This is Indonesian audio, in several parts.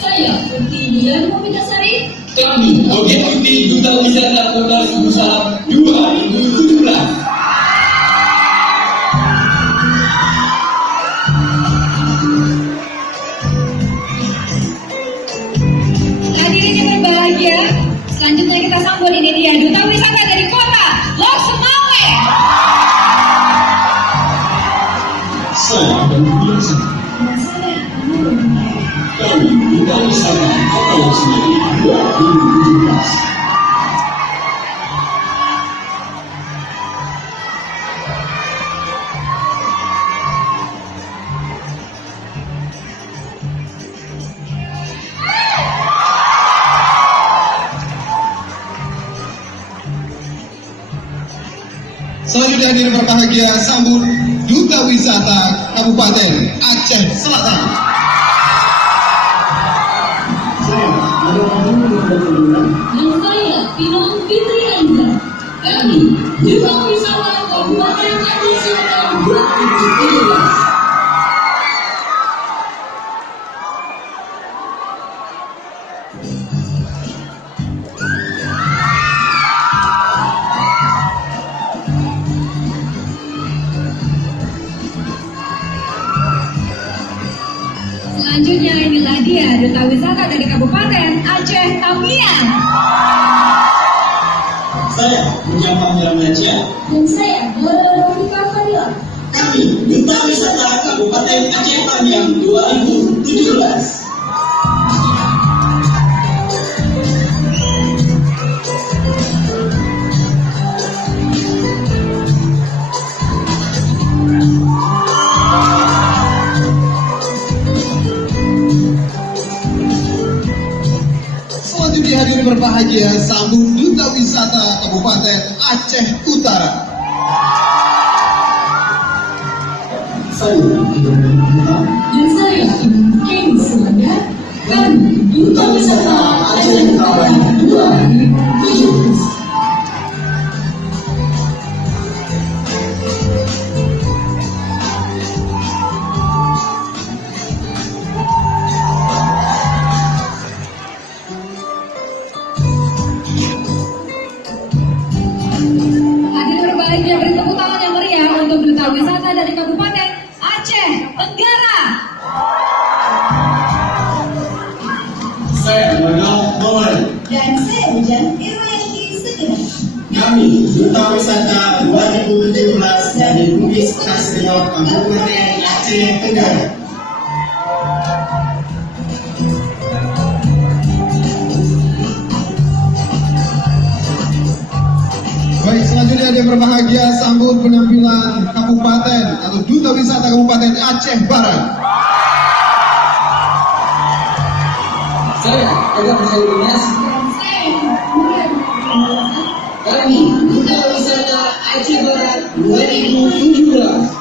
Saya Putri Dian Muhammad. Kami Obyek Putih Duta Wisata Kota Sumbawa 2017. Selanjutnya kita sambut, ini dia Duta Wisata dari Kota Loksemawe. Saya akan biasa. Kami Duta Wisata Kota Loksemawe 2017. Selanjutnya hadirin berbahagia, sambut Duta Wisata Kabupaten Aceh Selatan. Dan saya, Pinong Fitri Anda. Kami, Duta Wisata Kabupaten Aceh Selatan 2017. Selanjutnya inilah dia Duta Wisata dari Kabupaten Aceh Tamiang. Saya Muhammad Miramaja. Dan saya Nora Rofika Fadila. Kami Duta Wisata Kabupaten Aceh Tamiang 2017. Selanjutnya hadirin berbahagia, sambut Duta Wisata Kabupaten Aceh Utara. Saya Dan saya Kemi Selanda. Kami Duta Wisata Aceh Utara 2017. Hadirin berbahagia, beri tepuk tangan yang meriah untuk Duta Wisata dari Kabupaten Aceh Tenggara. Saya Manal Mawar. Dan saya Hujan Irwanti Segenap. Kami Duta Wisata 2017 dari Bugis Kasrio Kabupaten Aceh Tenggara. Baik, selanjutnya hadirin berbahagia, sambut penampilan Kabupaten atau Duta Wisata Kabupaten Aceh Barat. Saya Ega Persaudarinas. Dan saya Muhammad. Kami Duta Wisata Aceh Barat 2017.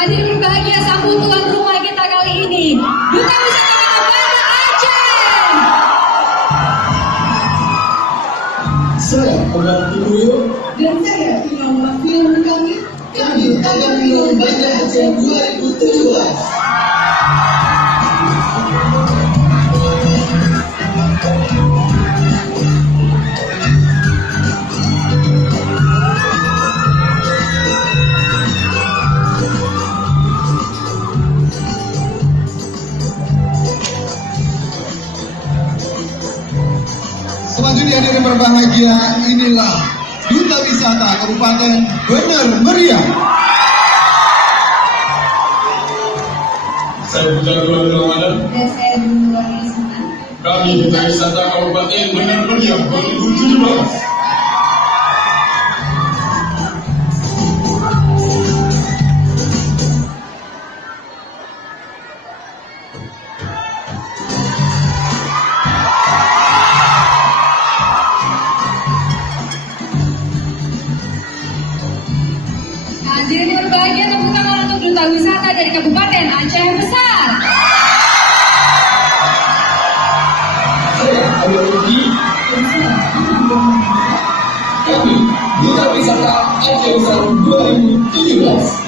Hadirin berbahagia, sambut tuan rumah kita kali ini, Duta Wisata Banda Aceh. Saya Oga Tibuyo. Dan saya Pinong Mafian kami. Kami akan minum Banda Aceh 2017. Selanjutnya hadirin berbahagia, inilah Duta Wisata Kabupaten Bener Meriah. Saya Bujang Tuan Ramadan. Dan saya Nora Rofika. Kami Duta Wisata Kabupaten Benar Meriah 2017. Hadirin berbahagia, tepuk tangan untuk Duta Wisata dari Kabupaten Aceh Besar. Saya Abdul Ruki. Dan saya Muhammad. Kami Duta Wisata Aceh Besar 2017.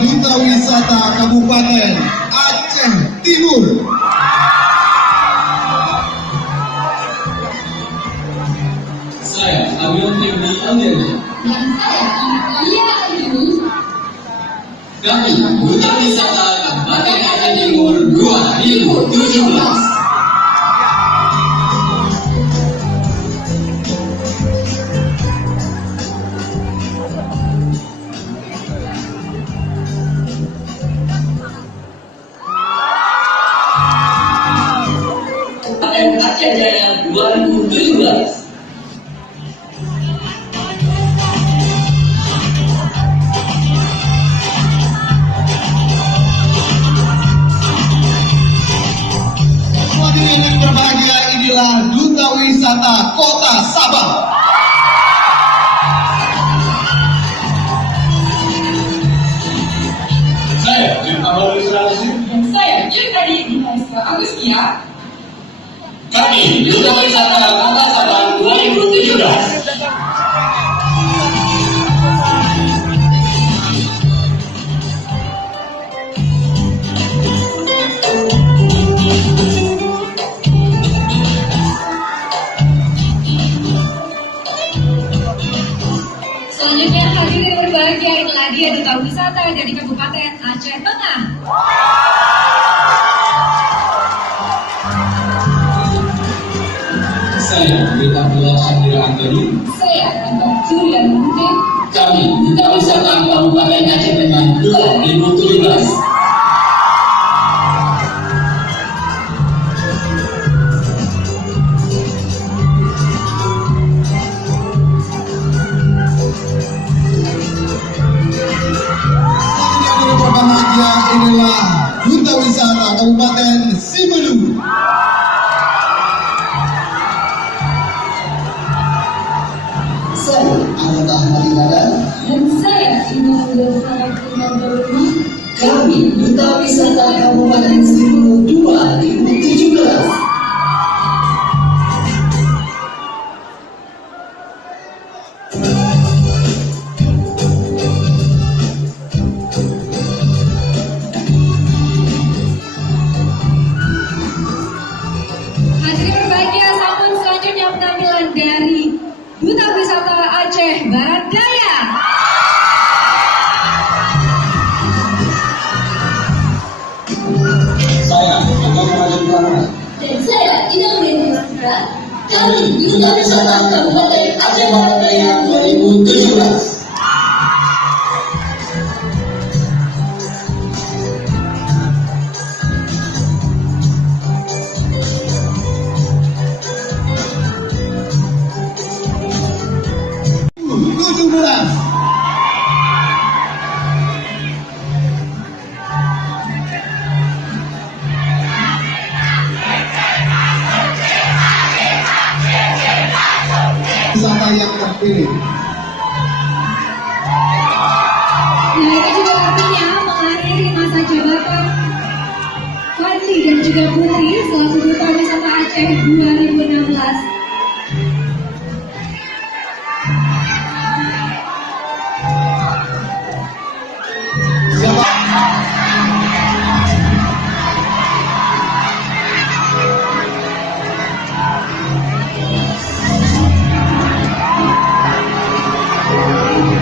Duta Wisata Kabupaten Aceh Timur. Saya Amil Tinggi Anggernya. Dan saya Lia ini. Kami Duta Wisata Kabupaten Aceh Timur 2017. Aceh Jaya 2017. Selanjutnya yang berbahagia inilah Duta Wisata Kota Sabah. Saya Jim Amal Sulawesi. Dan saya Yudhani Dinasya Agustia. Kami Duta Wisata Kota Sabah 2017. Selanjutnya hadirin yang berbahagia inilah dia Duta Wisata dari Kabupaten Aceh Tengah. Saya Duta Abdullah Syakira Antoni. Saya Anda Julian Mungkin. Kami Duta Wisata Kabupaten Aceh Tengah 2017. Selanjutnya yang berbahagia inilah Duta Wisata Kabupaten Simeru. Saya Ananda Halimada. Dan saya Indah Harap Imam Darullah. Kami Duta Wisata Kabupaten Simeru 2017. Hadirin berbahagia, sambut selanjutnya penampilan dari Duta Wisata Aceh Barat Daya. Saya Ananda Rajin Prana. Dan saya Indah Harap. Kami Duta Wisata Kabupaten Aceh Barat Daya 2017. Wisata yang terpilih. Nah, ini juga artinya mengakhiri masa jabatan Fadli dan juga Putri selaku Duta Wisata Aceh 2016. Siapa?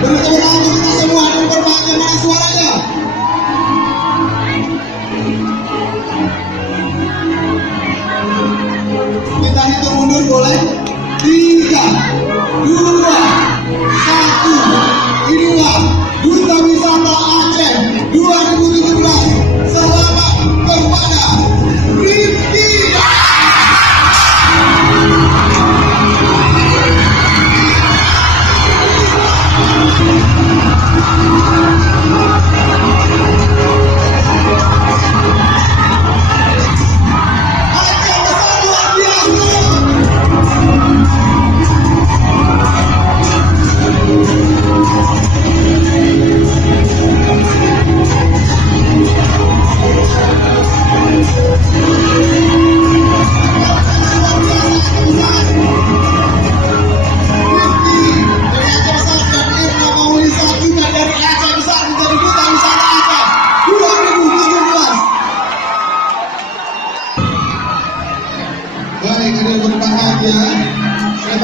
Beri tepuk tangan untuk kita semua dan berbahagia, mana suaranya?